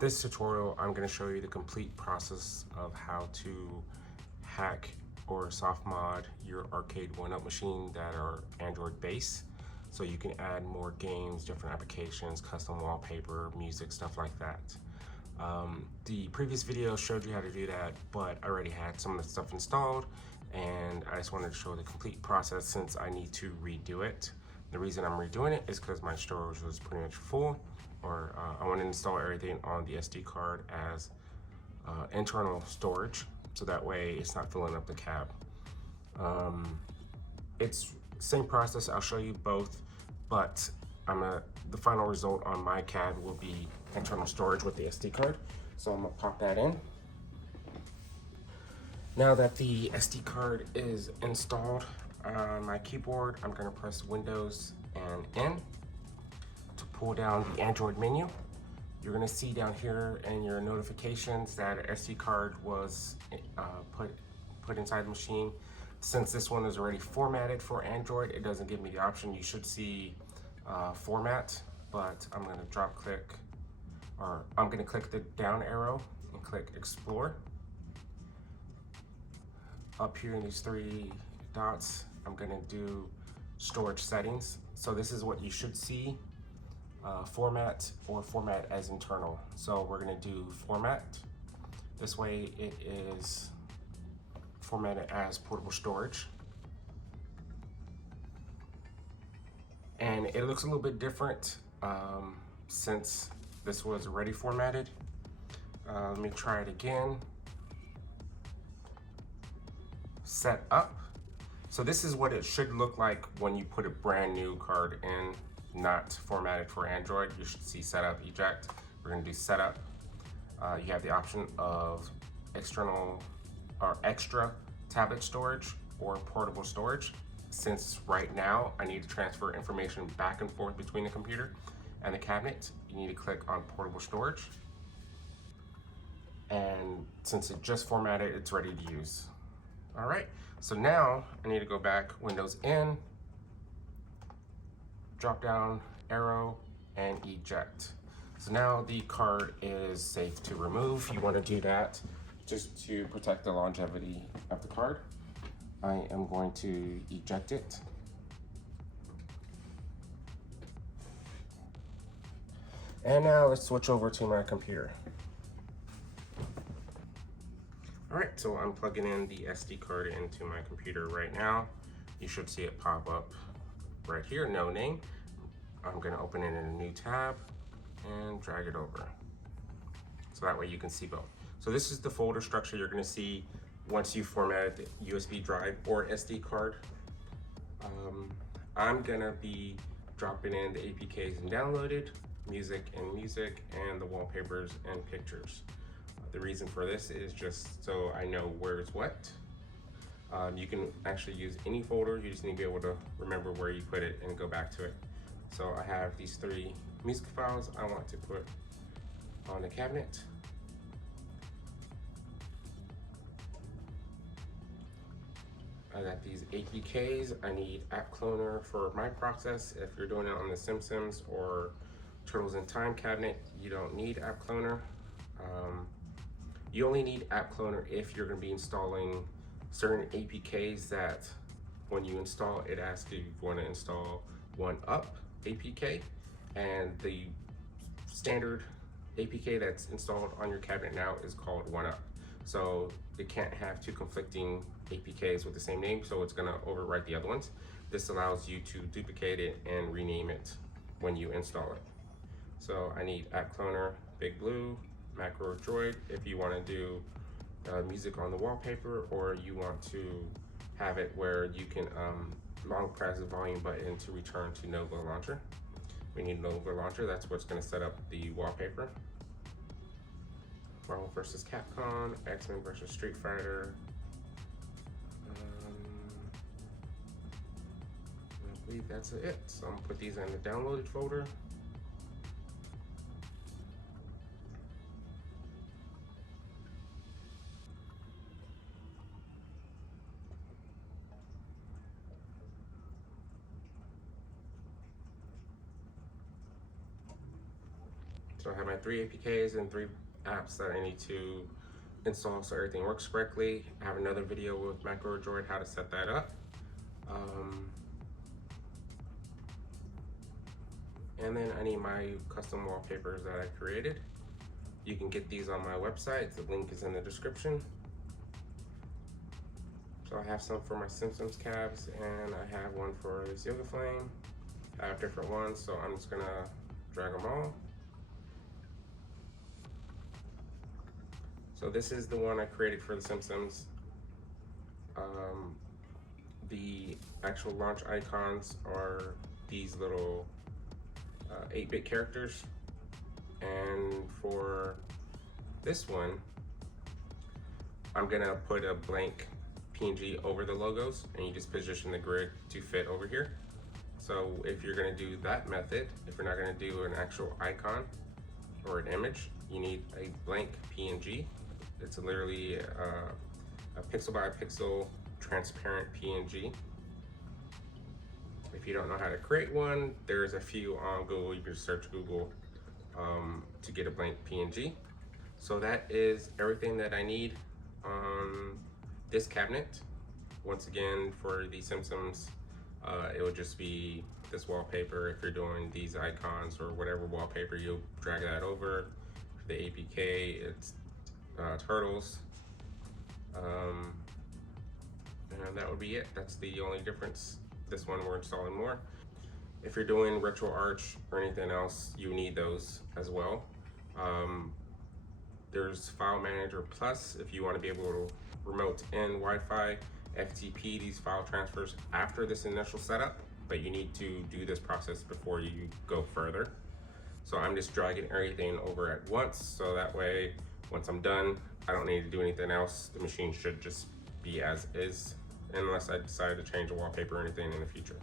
this tutorial, I'm going to show you the complete process of how to hack or soft mod your arcade 1-up machine that are Android based. So you can add more games, different applications, custom wallpaper, music, stuff like that. The previous video showed you how to do that, but I already had some of the stuff installed, and I just wanted to show the complete process since I need to redo it. The reason I'm redoing it is because my storage was pretty much full, or I want to install everything on the SD card as internal storage, so that way it's not filling up the cab. It's same process, I'll show you both, but the final result on my CAD will be internal storage with the SD card. So I'm gonna pop that in. Now that the SD card is installed on my keyboard, I'm gonna press Windows and N to pull down the Android menu. You're gonna see down here in your notifications that an SD card was put inside the machine. Since this one is already formatted for Android, it doesn't give me the option. You should see format, but I'm gonna I'm gonna click the down arrow and click explore. Up here in these three dots, I'm gonna do storage settings. So this is what you should see, format or format as internal. So we're gonna do format. This way it is formatted as portable storage. And it looks a little bit different since this was already formatted. Let me try it again. Set up. So this is what it should look like when you put a brand new card in, not formatted for Android. You should see setup, eject. We're gonna do setup. You have the option of external or extra tablet storage or portable storage. Since right now I need to transfer information back and forth between the computer and the cabinet, you need to click on portable storage. And since it just formatted, it's ready to use. All right, so now I need to go back, Windows N, drop down arrow, and eject. So now the card is safe to remove. You want to do that just to protect the longevity of the card. I am going to eject it. And now let's switch over to my computer. All right, so I'm plugging in the SD card into my computer right now. You should see it pop up right here, no name. I'm gonna open it in a new tab and drag it over. So that way you can see both. So this is the folder structure you're gonna see once you formatted the USB drive or SD card. I'm gonna be dropping in the APKs and downloaded, music, and the wallpapers and pictures. The reason for this is just so I know where it's what. You can actually use any folder, you just need to be able to remember where you put it and go back to it. So I have these 3 music files I want to put on the cabinet. I got these APKs. I need App Cloner for my process. If you're doing it on the Simpsons or Turtles in Time cabinet, you don't need App Cloner. You only need App Cloner if you're going to be installing certain APKs that when you install, it asks you if you want to install 1-up APK, and the standard APK that's installed on your cabinet now is called 1-up. So it can't have 2 conflicting APKs with the same name, so it's gonna overwrite the other ones. This allows you to duplicate it and rename it when you install it. So I need App Cloner, Big Blue, Macro Droid if you wanna do music on the wallpaper, or you want to have it where you can long press the volume button to return to Nova Launcher. We need Nova Launcher, that's what's gonna set up the wallpaper. Marvel vs. Capcom, X-Men vs. Street Fighter. I believe that's it. So I'm gonna put these in the downloaded folder. So So I have my 3 APKs and 3 apps that I need to install so everything works correctly. I have another video with MacroDroid how to set that up. And then I need my custom wallpapers that I created. You can get these on my website. The link is in the description. So I have some for my Simpsons cabs, and I have one for this yoga flame. I have different ones, so I'm just gonna drag them all. So this is the one I created for the Simpsons. The actual launch icons are these little 8-bit characters. And for this one, I'm gonna put a blank PNG over the logos, and you just position the grid to fit over here. So if you're gonna do that method, if you're not gonna do an actual icon or an image, you need a blank PNG. It's literally a pixel by pixel transparent PNG. If you don't know how to create one, there's a few on Google. You can search Google to get a blank PNG. So that is everything that I need on this cabinet. Once again, for the Simpsons, it would just be this wallpaper. If you're doing these icons or whatever wallpaper, you'll drag that over. For the APK, it's turtles. And that would be it. That's the only difference. This one we're installing more. If you're doing RetroArch or anything else, you need those as well. There's File Manager Plus if you want to be able to remote in Wi-Fi, FTP these file transfers after this initial setup, but you need to do this process before you go further. So I'm just dragging everything over at once, so that way, once I'm done, I don't need to do anything else. The machine should just be as is, unless I decide to change the wallpaper or anything in the future.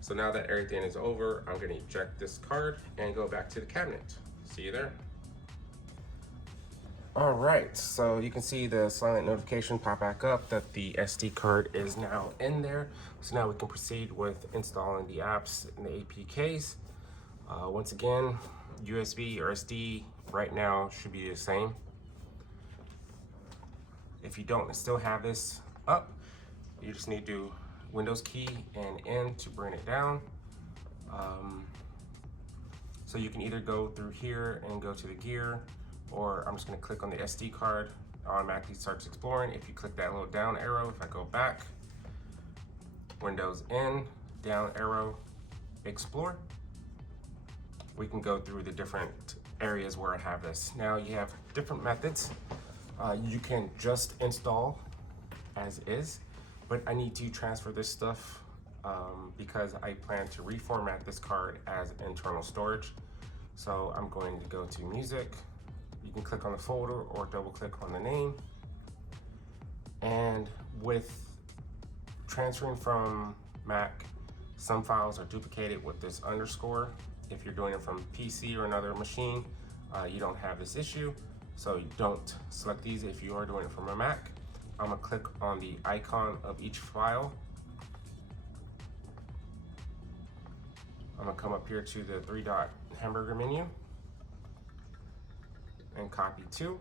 So now that everything is over, I'm gonna eject this card and go back to the cabinet. See you there. All right, so you can see the silent notification pop back up that the SD card is now in there. So now we can proceed with installing the apps and the APKs. Once again, USB or SD right now should be the same. If you don't still have this up, you just need to Windows key and N to bring it down. So you can either go through here and go to the gear, or I'm just gonna click on the SD card, it automatically starts exploring. If you click that little down arrow, if I go back, Windows N, down arrow, explore, we can go through the different areas where I have this. Now you have different methods. You can just install as is, but I need to transfer this stuff because I plan to reformat this card as internal storage. So I'm going to go to music. You can click on the folder or double click on the name. And with transferring from Mac, some files are duplicated with this underscore. If you're doing it from PC or another machine, you don't have this issue. So you don't select these if you are doing it from a Mac. I'm gonna click on the icon of each file. I'm gonna come up here to the 3-dot hamburger menu and copy to.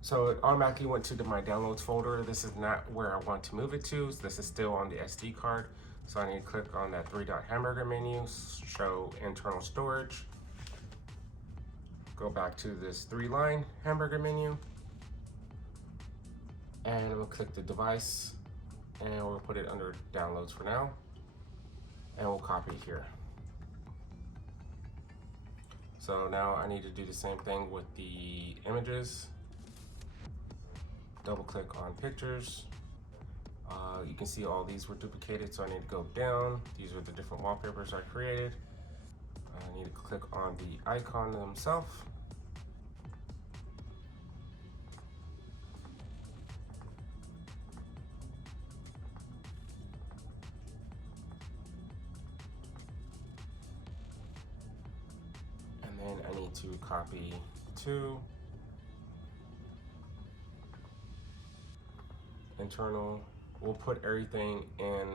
So it automatically went to my downloads folder. This is not where I want to move it to. So this is still on the SD card. So I need to click on that 3-dot hamburger menu, show internal storage. Go back to this 3-line hamburger menu. And we'll click the device and we'll put it under downloads for now. And we'll copy it here. So now I need to do the same thing with the images. Double click on pictures. You can see all these were duplicated, so I need to go down. These are the different wallpapers I created. I need to click on the icon themselves. And then I need to copy to internal. We'll put everything in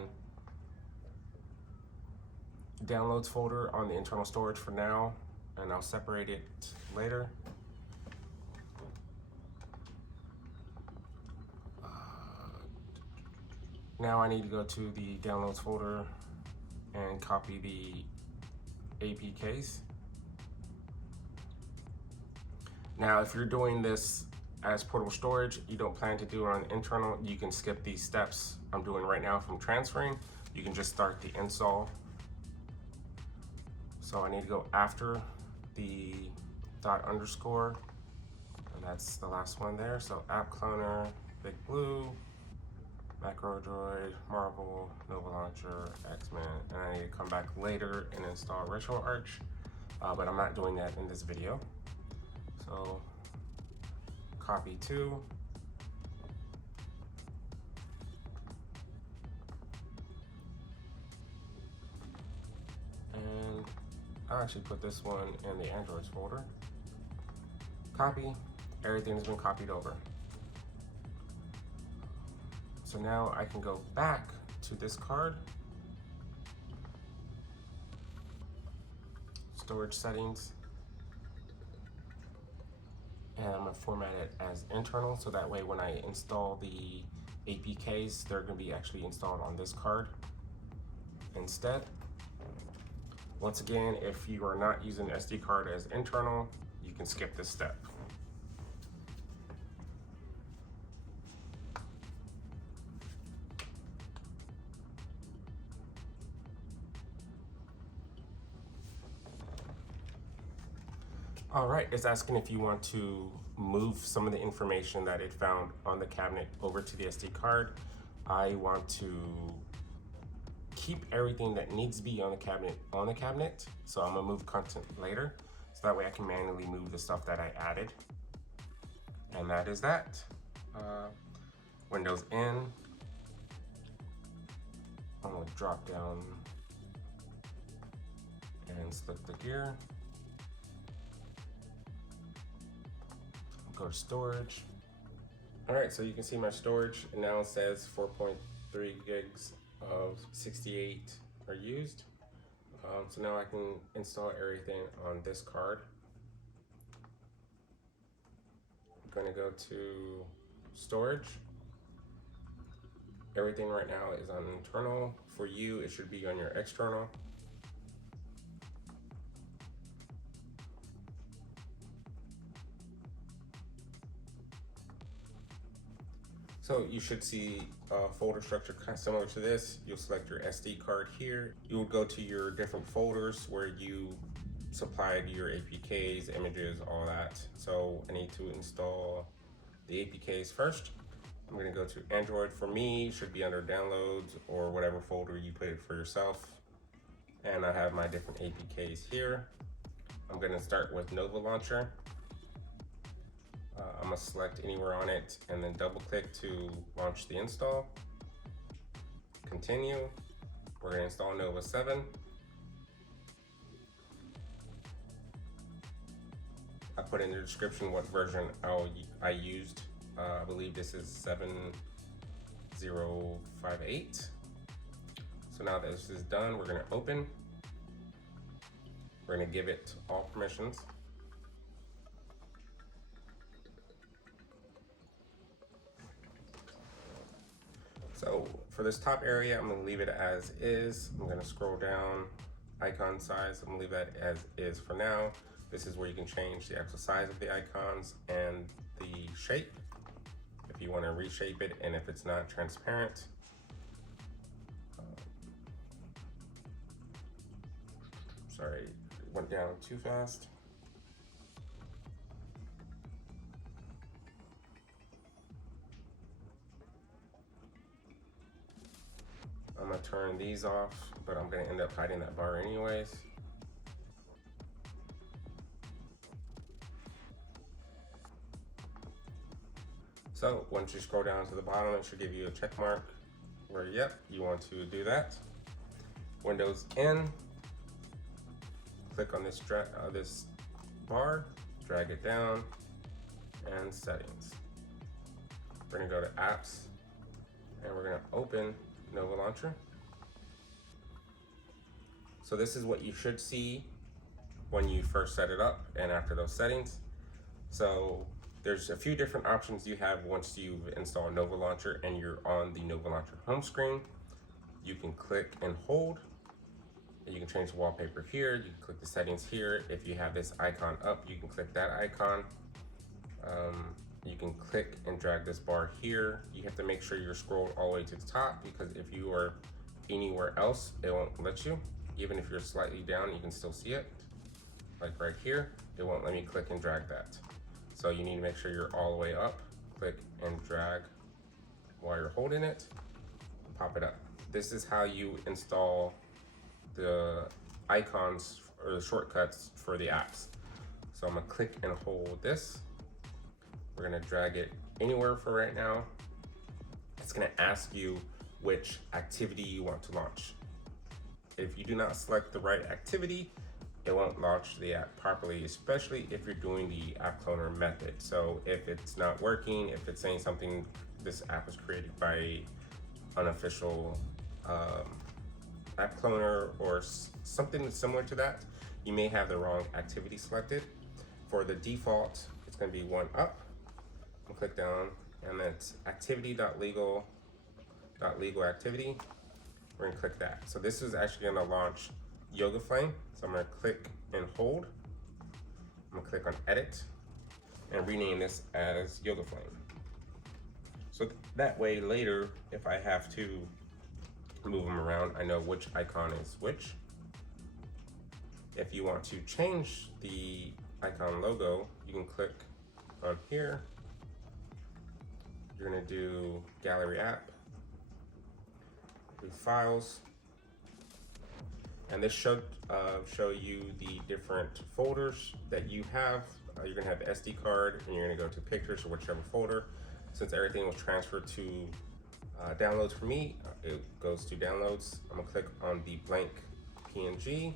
downloads folder on the internal storage for now, and I'll separate it later. Now I need to go to the downloads folder and copy the APKs. Now, if you're doing this as portable storage, you don't plan to do it on internal, you can skip these steps I'm doing right now from transferring. You can just start the install. So I need to go after the dot underscore, and that's the last one there. So app cloner, Big Blue, MacroDroid, Marvel, Nova Launcher, X-Men, and I need to come back later and install RetroArch, but I'm not doing that in this video. So copy to, and I'll actually put this one in the Androids folder. Copy, everything has been copied over. So now I can go back to this card, storage settings, and I'm gonna format it as internal, so that way when I install the APKs, they're gonna be actually installed on this card instead. Once again, if you are not using the SD card as internal, you can skip this step. All right, it's asking if you want to move some of the information that it found on the cabinet over to the SD card. I want to keep everything that needs to be on the cabinet. So I'm gonna move content later. So that way I can manually move the stuff that I added. And that is that. Windows N. I'm gonna drop down and select the gear. Go to storage. All right, so you can see my storage, and now it says 4.3 gigs of 68 are used. So now I can install everything on this card. I'm gonna go to storage. Everything right now is on internal. For you, it should be on your external. So you should see a folder structure kind of similar to this. You'll select your SD card here. You will go to your different folders where you supplied your APKs, images, all that. So I need to install the APKs first. I'm gonna go to Android. For me, it should be under downloads or whatever folder you put it for yourself. And I have my different APKs here. I'm gonna start with Nova Launcher. I'm gonna select anywhere on it and then double click to launch the install. Continue. We're gonna install Nova 7. I put in the description what version I used. I believe this is 7058. So now that this is done, we're gonna open. We're gonna give it all permissions. So for this top area, I'm gonna leave it as is. I'm gonna scroll down, icon size, I'm gonna leave that as is for now. This is where you can change the actual size of the icons and the shape, if you wanna reshape it and if it's not transparent. Sorry, it went down too fast. I'm gonna turn these off, but I'm gonna end up hiding that bar anyways. So once you scroll down to the bottom, it should give you a check mark where, yep, you want to do that. Windows N, click on this bar, drag it down, and settings. We're gonna go to apps, and we're gonna open Nova Launcher. So this is what you should see when you first set it up and after those settings. So there's a few different options you have once you've installed Nova Launcher and you're on the Nova Launcher home screen. You can click and hold. You can change the wallpaper here. You can click the settings here. If you have this icon up, you can click that icon. You can click and drag this bar here. You have to make sure you're scrolled all the way to the top, because if you are anywhere else, it won't let you. Even if you're slightly down, you can still see it. Like right here, it won't let me click and drag that. So you need to make sure you're all the way up. Click and drag while you're holding it, pop it up. This is how you install the icons or the shortcuts for the apps. So I'm gonna click and hold this. We're gonna drag it anywhere for right now. It's gonna ask you which activity you want to launch. If you do not select the right activity, it won't launch the app properly, especially if you're doing the app cloner method. So if it's not working, if it's saying something, this app was created by unofficial app cloner or something similar to that, you may have the wrong activity selected. For the default, it's gonna be one up. I'll click down and that's activity.legal activity. We're gonna click that. So this is actually gonna launch Yoga Flame. So I'm gonna click and hold. I'm gonna click on edit and rename this as Yoga Flame. So that way later, if I have to move them around, I know which icon is which. If you want to change the icon logo, you can click on here. You're gonna do gallery app, do files, and this should show you the different folders that you have. You're gonna have SD card and you're gonna go to pictures or whichever folder. Since everything was transferred to downloads for me, it goes to downloads. I'm gonna click on the blank PNG,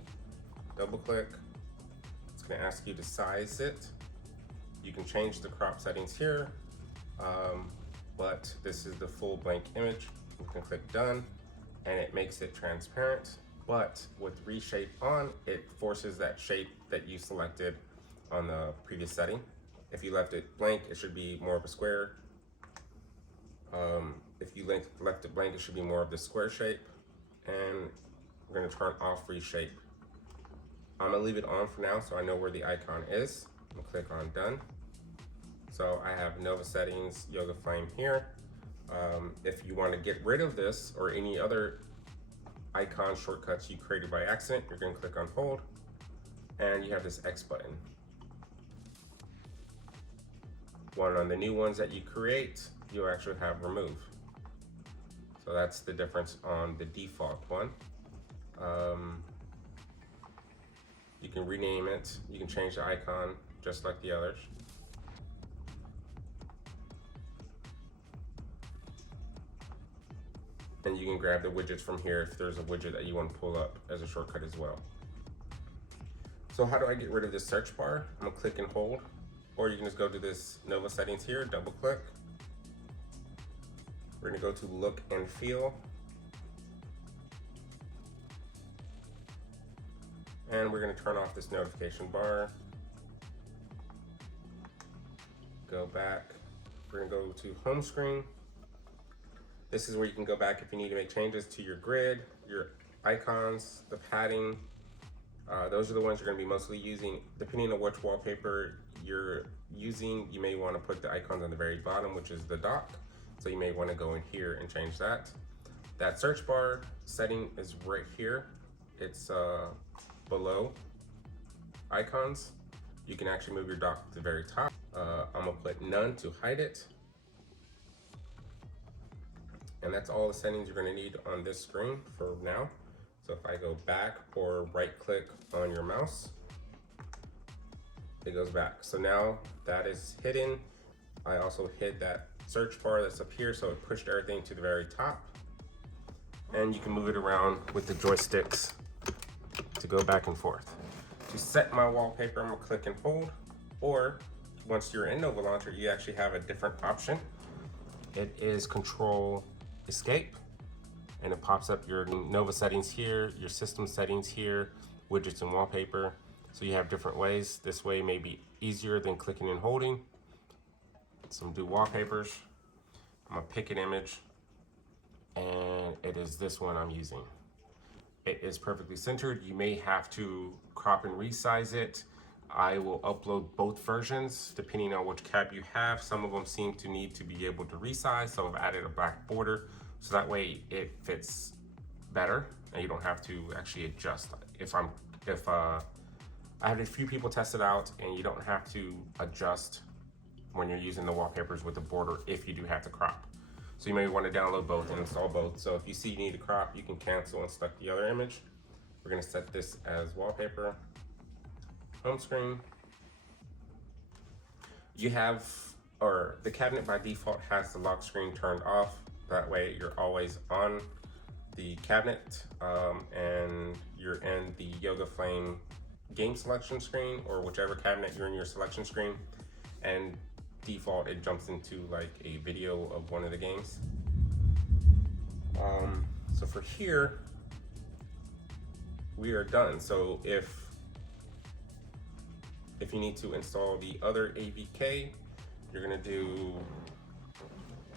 double click. It's gonna ask you to size it. You can change the crop settings here, but this is the full blank image. You can click done and it makes it transparent. But with reshape on, it forces that shape that you selected on the previous setting. If you left it blank, it should be more of a square. If you left it blank, it should be more of the square shape. And we're gonna turn off reshape. I'm gonna leave it on for now so I know where the icon is. I'm gonna click on done. So I have Nova settings, Yoga Flame here. If you wanna get rid of this or any other icon shortcuts you created by accident, you're gonna click on hold and you have this X button. One on the new ones that you create, you'll actually have remove. So that's the difference on the default one. You can rename it, you can change the icon just like the others. And you can grab the widgets from here if there's a widget that you want to pull up as a shortcut as well. So how do I get rid of this search bar? I'm gonna click and hold, or you can just go to this Nova settings here, double click. We're gonna go to look and feel. And we're gonna turn off this notification bar. Go back, we're gonna go to home screen. This is where you can go back if you need to make changes to your grid, your icons, the padding. Those are the ones you're gonna be mostly using. Depending on which wallpaper you're using, you may wanna put the icons on the very bottom, which is the dock. So you may wanna go in here and change that. That search bar setting is right here. It's below icons. You can actually move your dock to the very top. I'm gonna put none to hide it. And that's all the settings you're gonna need on this screen for now. So if I go back or right click on your mouse, it goes back. So now that is hidden. I also hid that search bar that's up here, so it pushed everything to the very top. And you can move it around with the joysticks to go back and forth. To set my wallpaper, I'm gonna click and hold, or once you're in Nova Launcher, you actually have a different option. It is Control Escape, and it pops up your Nova settings here, your system settings here, widgets and wallpaper. So you have different ways. This way may be easier than clicking and holding. So I'm gonna do wallpapers. I'm gonna pick an image, and it is this one I'm using. It is perfectly centered. You may have to crop and resize it. I will upload both versions depending on which cab you have. Some of them seem to need to be able to resize, so I've added a black border so that way it fits better and you don't have to actually adjust. I had a few people test it out, and you don't have to adjust when you're using the wallpapers with the border if you do have to crop. So you may want to download both and install both. So if you see you need to crop, you can cancel and select the other image. We're going to set this as wallpaper. Home screen. You have, or the cabinet by default has the lock screen turned off. That way you're always on the cabinet, and you're in the Yoga Flame game selection screen, or whichever cabinet you're in your selection screen, and default it jumps into like a video of one of the games. So for here, we are done. So if you need to install the other APK, you're gonna do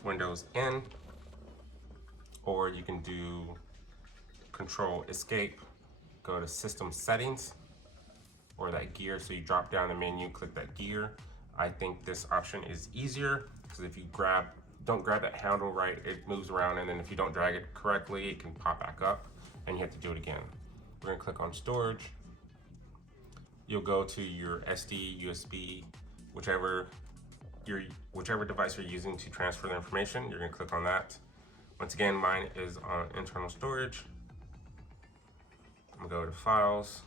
Windows N, or you can do Control Escape, go to System Settings, or that gear. So you drop down the menu, click that gear. I think this option is easier because if you don't grab that handle right, it moves around, and then if you don't drag it correctly, it can pop back up and you have to do it again. We're gonna click on storage. You'll go to your SD, USB, whichever device you're using to transfer the information. You're gonna click on that. Once again, mine is on internal storage. I'm gonna go to files,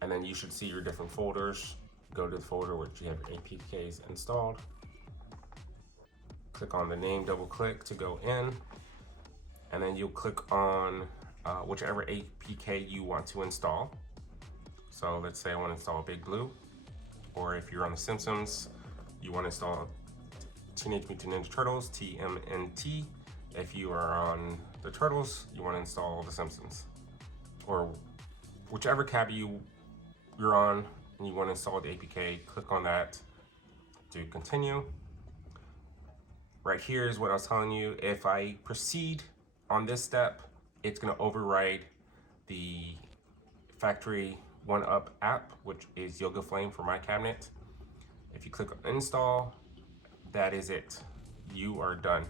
and then you should see your different folders. Go to the folder which you have your APKs installed. Click on the name, double click to go in, and then you'll click on whichever APK you want to install. So let's say I want to install Big Blue, or if you're on The Simpsons, you want to install Teenage Mutant Ninja Turtles, TMNT. If you are on the Turtles, you want to install The Simpsons, or whichever cab you're on and you want to install the APK, click on that to continue. Right here is what I was telling you. If I proceed on this step, it's going to override the factory 1UP app, which is Yoga Flame for my cabinet. If you click on install, that is it. You are done,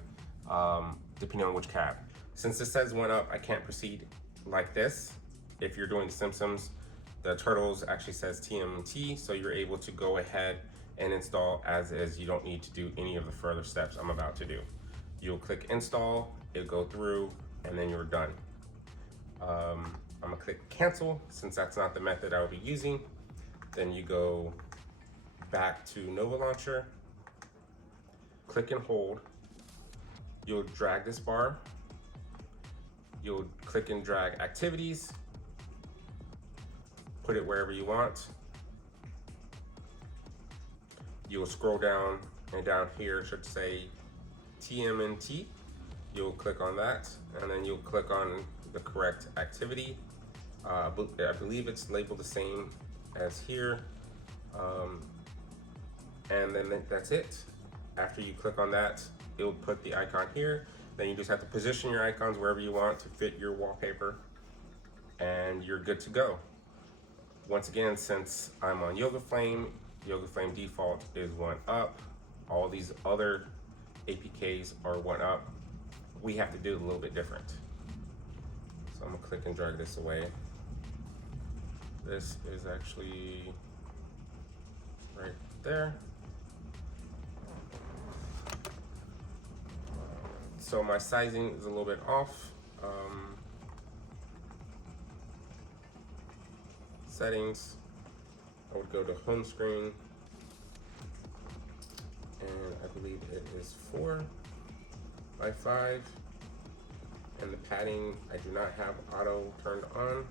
depending on which cab. Since it says 1UP, I can't proceed like this. If you're doing The Simpsons, the Turtles actually says TMT, so you're able to go ahead and install as is. You don't need to do any of the further steps I'm about to do. You'll click install, it'll go through, and then you're done. I'm gonna click cancel since that's not the method I'll be using. Then you go back to Nova Launcher, click and hold. You'll drag this bar. You'll click and drag activities, put it wherever you want. You'll scroll down, and down here it should say TMNT. You'll click on that, and then you'll click on the correct activity. I believe it's labeled the same as here. And then that's it. After you click on that, it'll put the icon here. Then you just have to position your icons wherever you want to fit your wallpaper, and you're good to go. Once again, since I'm on Yoga Flame default is 1UP. All these other APKs are 1UP. We have to do it a little bit different. So I'm gonna click and drag this away. This is actually right there. So my sizing is a little bit off. Settings, I would go to home screen, and I believe it is 4:5, and the padding, I do not have auto turned on.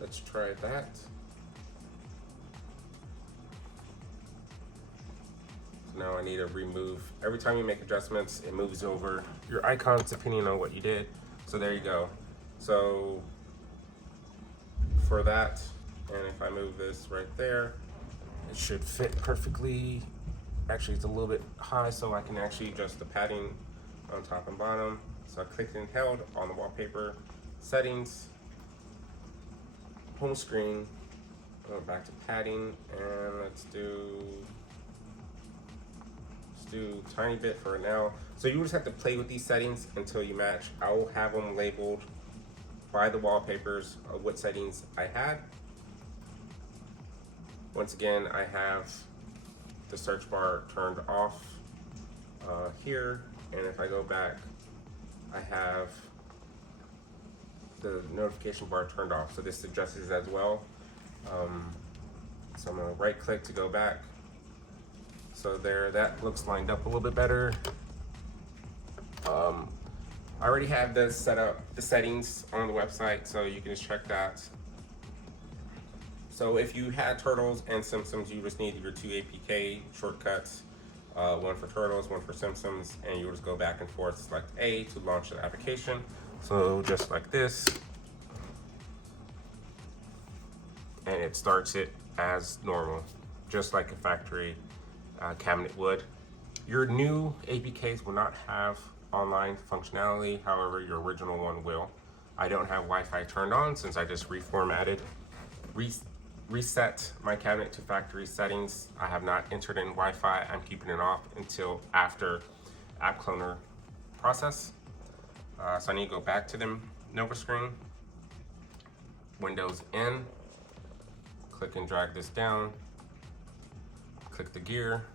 Let's try that. now I need to remove. Every time you make adjustments, it moves over your icons depending on what you did. So there you go. So for that, and if I move this right there, it should fit perfectly. Actually, it's a little bit high, so I can actually adjust the padding on top and bottom. So I clicked and held on the wallpaper, settings, home screen, go back to padding, and let's do tiny bit for now. So you just have to play with these settings until you match. I will have them labeled by the wallpapers of what settings I had. Once again, I have the search bar turned off here, and if I go back, I have the notification bar turned off. So this adjusts as well. So I'm gonna right click to go back. So there, that looks lined up a little bit better. I already have this set up, the settings on the website, so you can just check that. So if you had Turtles and Simpsons, you just need your 2 APK shortcuts, one for Turtles, one for Simpsons, and you just go back and forth, select A to launch the application. So just like this, and it starts it as normal, just like a factory cabinet would. Your new APKs will not have online functionality, however your original one will. I don't have Wi-Fi turned on since I just reset my cabinet to factory settings. I have not entered in Wi-Fi. I'm keeping it off until after app cloner process. So I need to go back to the Nova screen, Windows N, click and drag this down, click the gear,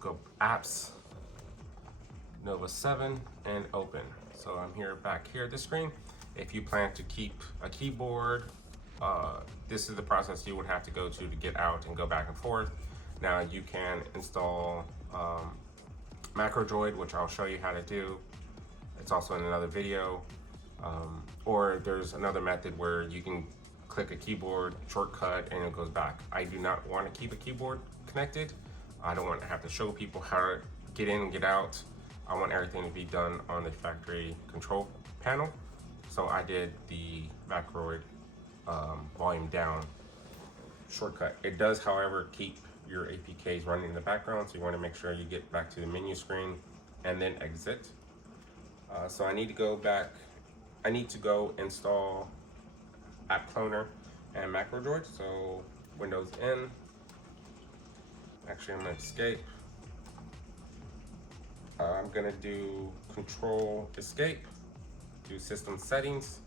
go apps, Nova 7, and open. So I'm here, back here at the screen. If you plan to keep a keyboard, this is the process you would have to go to get out and go back and forth. Now you can install MacroDroid, which I'll show you how to do. It's also in another video. Or there's another method where you can click a keyboard shortcut and it goes back. I do not want to keep a keyboard connected. I don't want to have to show people how to get in and get out. I want everything to be done on the factory control panel. So I did the MacroDroid volume down shortcut. It does, however, keep your APKs running in the background, so you want to make sure you get back to the menu screen and then exit. So I need to go back. I need to go install App Cloner and MacroDroid. So Windows N. Actually, I'm gonna escape. I'm gonna do Control Escape, do System Settings,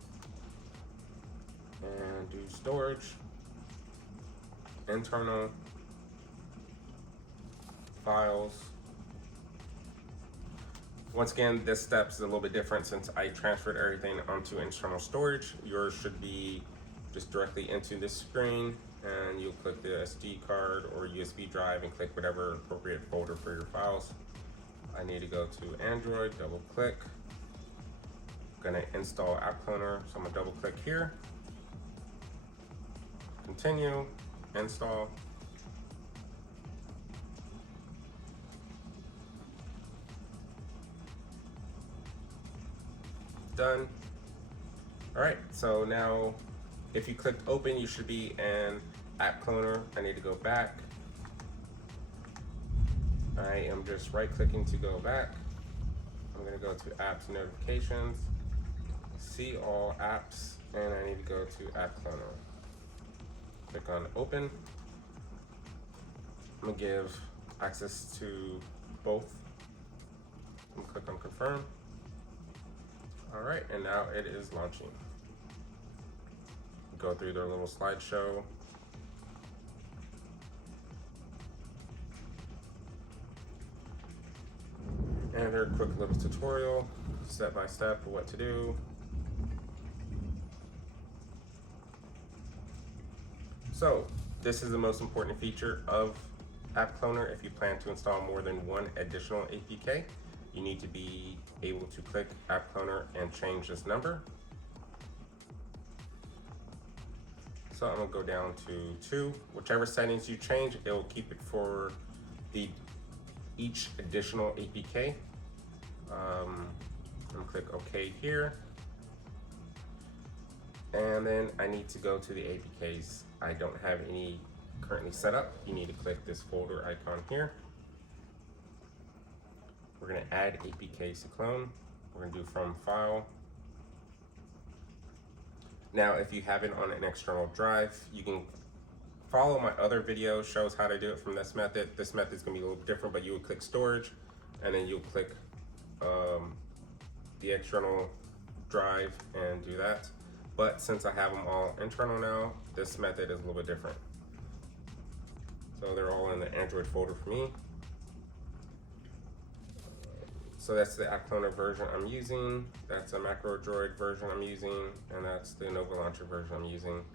and do Storage, Internal, Files. Once again, this step is a little bit different since I transferred everything onto internal storage. Yours should be just directly into this screen, and you'll click the SD card or USB drive and click whatever appropriate folder for your files. I need to go to Android, double click. I'm gonna install App Cloner, so I'm gonna double click here. Continue, install. Done. All right, so now if you clicked open, you should be in App Cloner. I need to go back. I am just right clicking to go back. I'm gonna go to Apps Notifications, see all apps, and I need to go to App Cloner. Click on open. I'm gonna give access to both. I'm gonna click on confirm. All right, and now it is launching. Go through their little slideshow. And their quick little tutorial, step by step, what to do. So this is the most important feature of App Cloner. If you plan to install more than one additional APK, you need to be able to click App Cloner and change this number. So I'm gonna go down to 2. Whichever settings you change, it will keep it for each additional APK. I'm gonna click OK here. And then I need to go to the APKs. I don't have any currently set up. You need to click this folder icon here. We're gonna add APKs to clone. We're gonna do from file. Now, if you have it on an external drive, you can follow my other video, shows how to do it from this method. This method is gonna be a little different, but you would click storage, and then you'll click the external drive and do that. But since I have them all internal now, this method is a little bit different. So they're all in the Android folder for me. So that's the app cloner version I'm using. That's a macro droid version I'm using, and that's the Nova launcher version I'm using.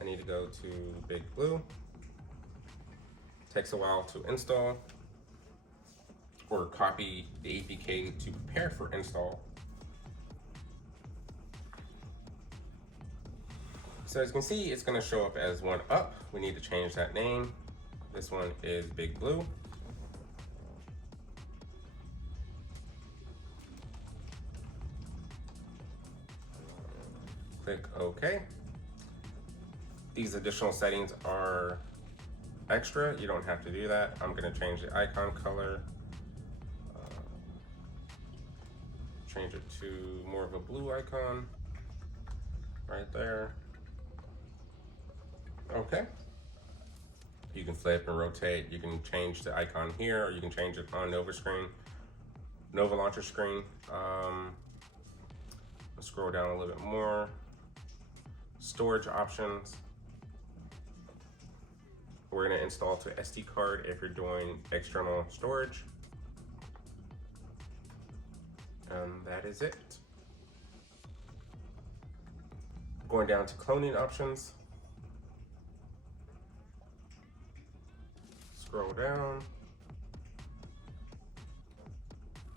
I need to go to Big Blue. Takes a while to install or copy the APK to prepare for install. So as you can see, it's gonna show up as one up. We need to change that name. This one is Big Blue. Click OK. These additional settings are extra. You don't have to do that. I'm gonna change the icon color. Change it to more of a blue icon right there. Okay. You can flip and rotate. You can change the icon here, or you can change it on Nova screen, Nova launcher screen. Let's scroll down a little bit more. Storage options. We're gonna install to SD card if you're doing external storage. And that is it. Going down to cloning options. Scroll down.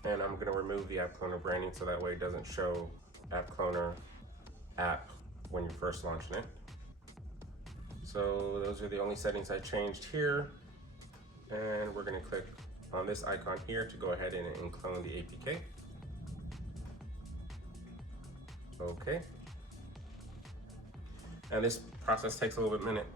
And I'm gonna remove the app cloner branding so that way it doesn't show app cloner app when you're first launching it. So those are the only settings I changed here. And we're gonna click on this icon here to go ahead and clone the APK. Okay. And this process takes a little bit minute.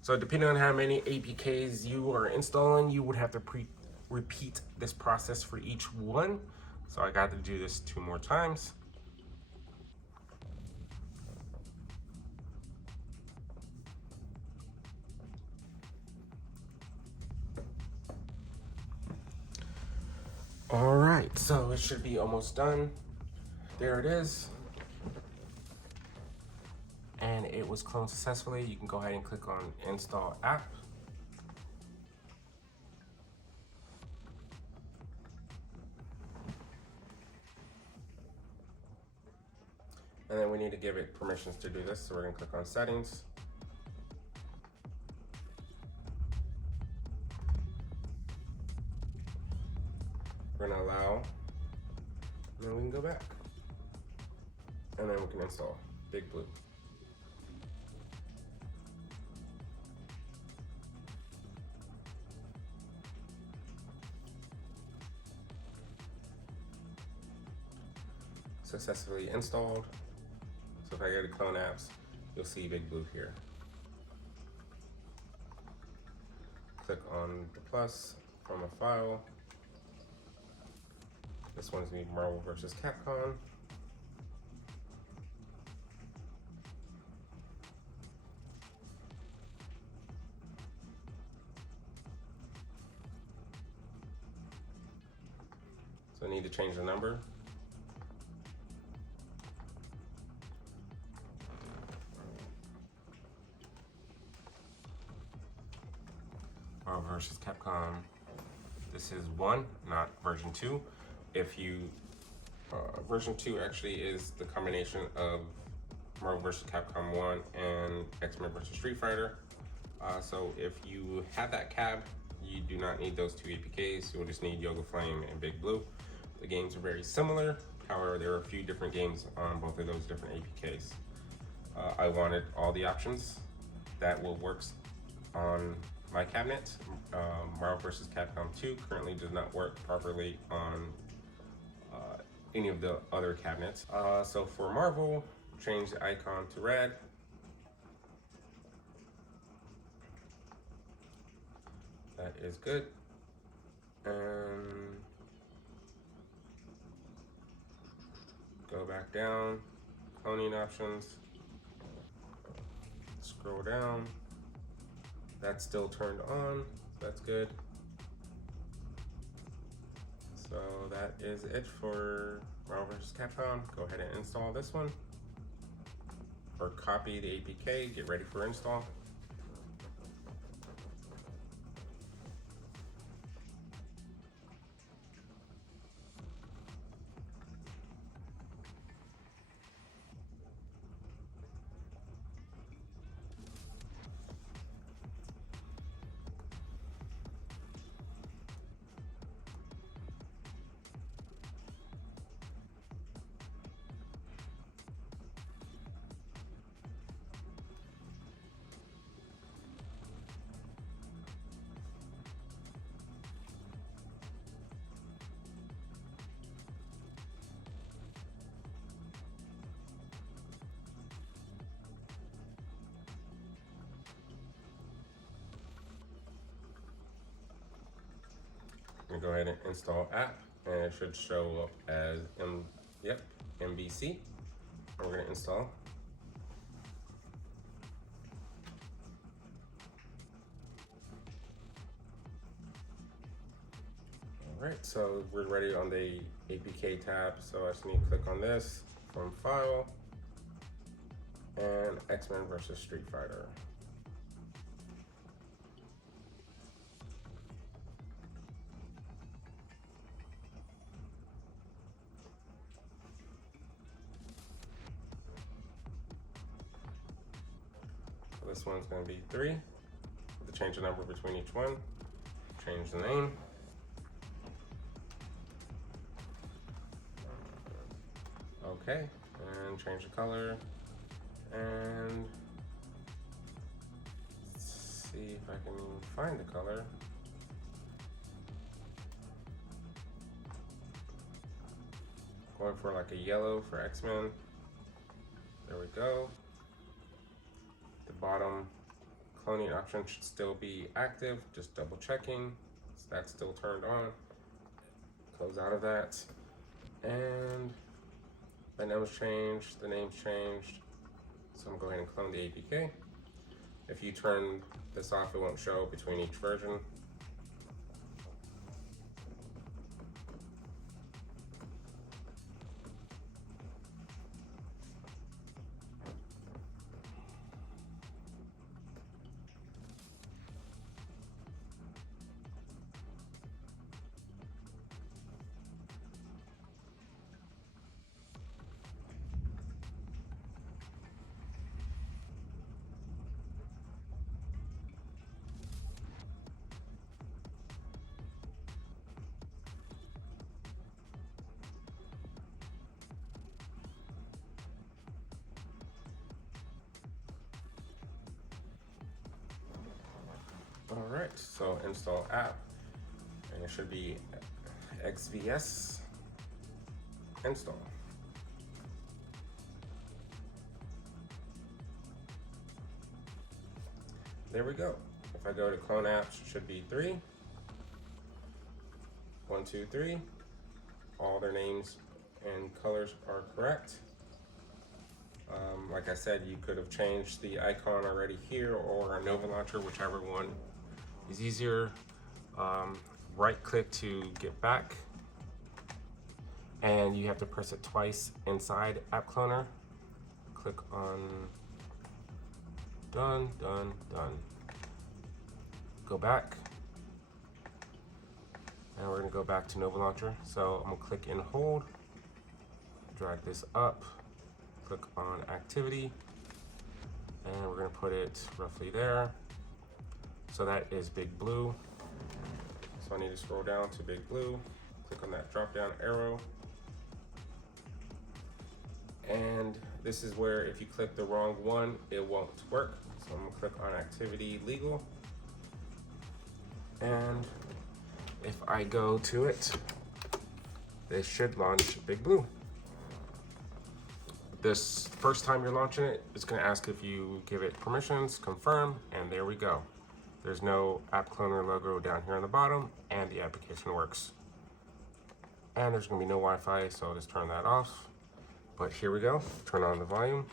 So depending on how many APKs you are installing, you would have to repeat this process for each one. So I got to do this 2 more times. All right, so it should be almost done. There it is. And it was cloned successfully. You can go ahead and click on Install App. And then we need to give it permissions to do this. So we're gonna click on Settings. We're gonna allow, and then we can go back. And then we can install Big Blue. Successfully installed. So if I go to clone apps, you'll see Big Blue here. Click on the plus from a file. This one's gonna be Marvel vs. Capcom. So I need to change the number. Marvel vs. Capcom. This is 1, not version 2. If you, version 2 actually is the combination of Marvel vs. Capcom 1 and X-Men vs. Street Fighter. So if you have that cab, you do not need those two APKs. You'll just need Yoga Flame and Big Blue. The games are very similar. However, there are a few different games on both of those different APKs. I wanted all the options that will work on my cabinet. Marvel vs. Capcom 2 currently does not work properly on any of the other cabinets. So for Marvel, change the icon to red. That is good. And go back down, cloning options, scroll down. That's still turned on, so that's good. So that is it for Marvel vs. Capcom. Go ahead and install this one, or copy the APK, get ready for install. I'm gonna go ahead and install app, and it should show up as MBC. And we're gonna install. All right, so we're ready on the APK tab. So I just need to click on this from File and X-Men versus Street Fighter. This one's going to be 3. To change the number between each one, change the name. Okay, and change the color. And let's see if I can find the color. Going for like a yellow for X-Men. There we go. The bottom cloning option should still be active, just double checking. So that's still turned on. Close out of that. And the name's changed, the name's changed. So I'm going to go ahead and clone the APK. If you turn this off, it won't show between each version. All right, so install app, and it should be XVS install. There we go. If I go to clone apps, it should be 3. 1, 2, 3. All their names and colors are correct. Like I said, you could have changed the icon already here, or a Nova launcher, whichever one is easier. Right click to get back, and you have to press it twice inside App Cloner. Click on done, done, done. Go back, and we're gonna go back to Nova Launcher. So I'm gonna click and hold, drag this up, click on activity, and we're gonna put it roughly there. So that is Big Blue. So I need to scroll down to Big Blue, click on that drop down arrow. And this is where if you click the wrong one, it won't work. So I'm gonna click on Activity Legal. And if I go to it, this should launch Big Blue. This first time you're launching it, it's gonna ask if you give it permissions, confirm, and there we go. There's no app cloner logo down here on the bottom, and the application works. And there's gonna be no Wi-Fi, so I'll just turn that off. But here we go, turn on the volume.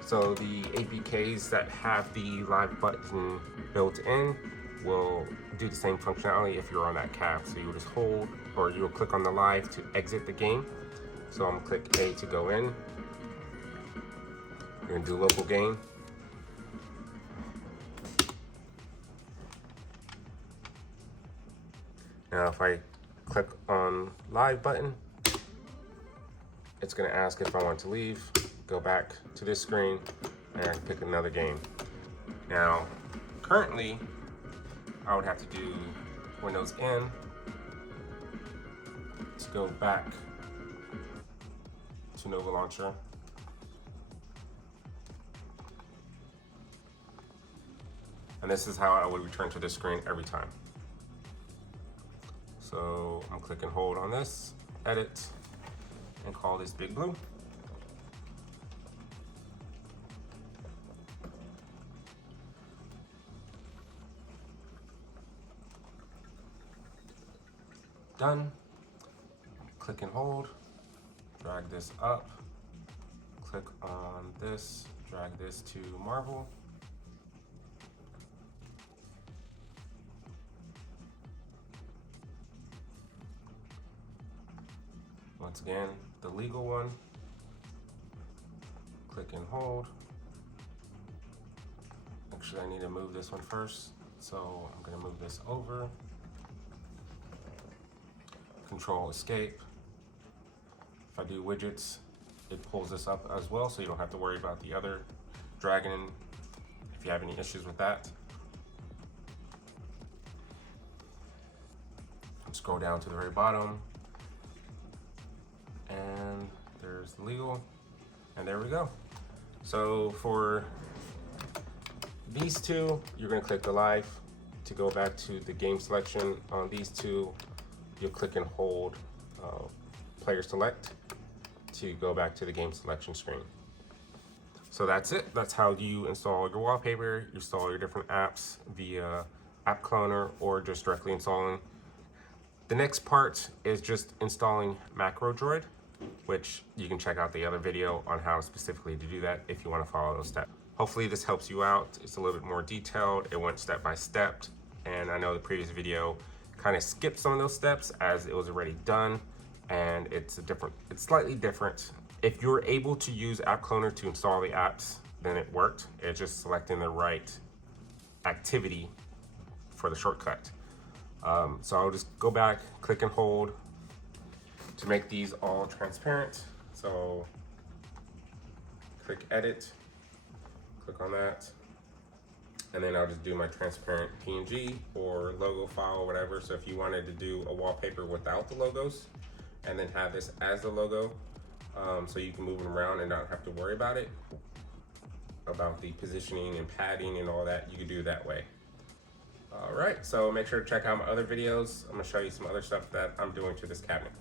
So the APKs that have the live button built in will do the same functionality if you're on that cab. So you will just hold, or you'll click on the live to exit the game. So I'm gonna click A to go in. You're gonna do local game. Now if I click on live button, it's gonna ask if I want to leave, go back to this screen, and I can pick another game. Now, currently, I would have to do Windows N to go back to Nova Launcher. And this is how I would return to this screen every time. So I'm click and hold on this, edit, and call this Big Blue. Done. Click and hold, drag this up, click on this, drag this to Marvel. Once again, the legal one, click and hold. Actually, I need to move this one first, so I'm gonna move this over. Control Escape. If I do widgets, it pulls this up as well, so you don't have to worry about the other dragging if you have any issues with that. Scroll down to the very bottom, and there's the legal, and there we go. So for these two, you're gonna click the live to go back to the game selection. On these two, you'll click and hold player select to go back to the game selection screen. So that's it. That's how you install your wallpaper, you install your different apps via App Cloner or just directly installing. The next part is just installing MacroDroid, which you can check out the other video on how specifically to do that if you want to follow those steps. Hopefully this helps you out. It's a little bit more detailed. It went step by step, and I know the previous video kind of skipped some of those steps as it was already done, and it's slightly different. If you're able to use App Cloner to install the apps, then it worked. It's just selecting the right activity for the shortcut. So I'll just go back, click and hold to make these all transparent. So click edit, click on that, and then I'll just do my transparent PNG or logo file or whatever. So if you wanted to do a wallpaper without the logos and then have this as the logo, so you can move them around and not have to worry about it, about the positioning and padding and all that, you can do it that way. All right, so make sure to check out my other videos. I'm gonna show you some other stuff that I'm doing to this cabinet.